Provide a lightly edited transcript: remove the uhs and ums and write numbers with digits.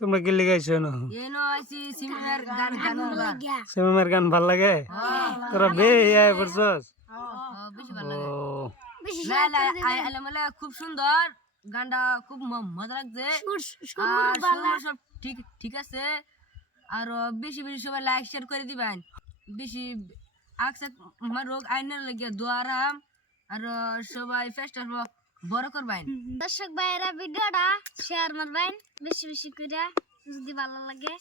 তোমরা কি লিগাইছো না এনো আইছি সিমের গান গান সিনেমার গান ভাল লাগে তোরা বে আয় করছস বেশি ভালো লাগে ও বেশি মানে খুব সুন্দর গানটা খুব মজা লাগছে সুর আর বালা সুর সব ঠিক ঠিক আছে আর বেশি বেশি সবাই লাইক শেয়ার করে দিবেন বেশি আকসাক রোগ আইনের লাগে দোয়ারাম আর সবাই ফেস্টার বড় করবেন দর্শক ভাইয়েরা ভিডিওটা শেয়ার মারবেন বেশি বেশি করে যদি ভালো লাগে।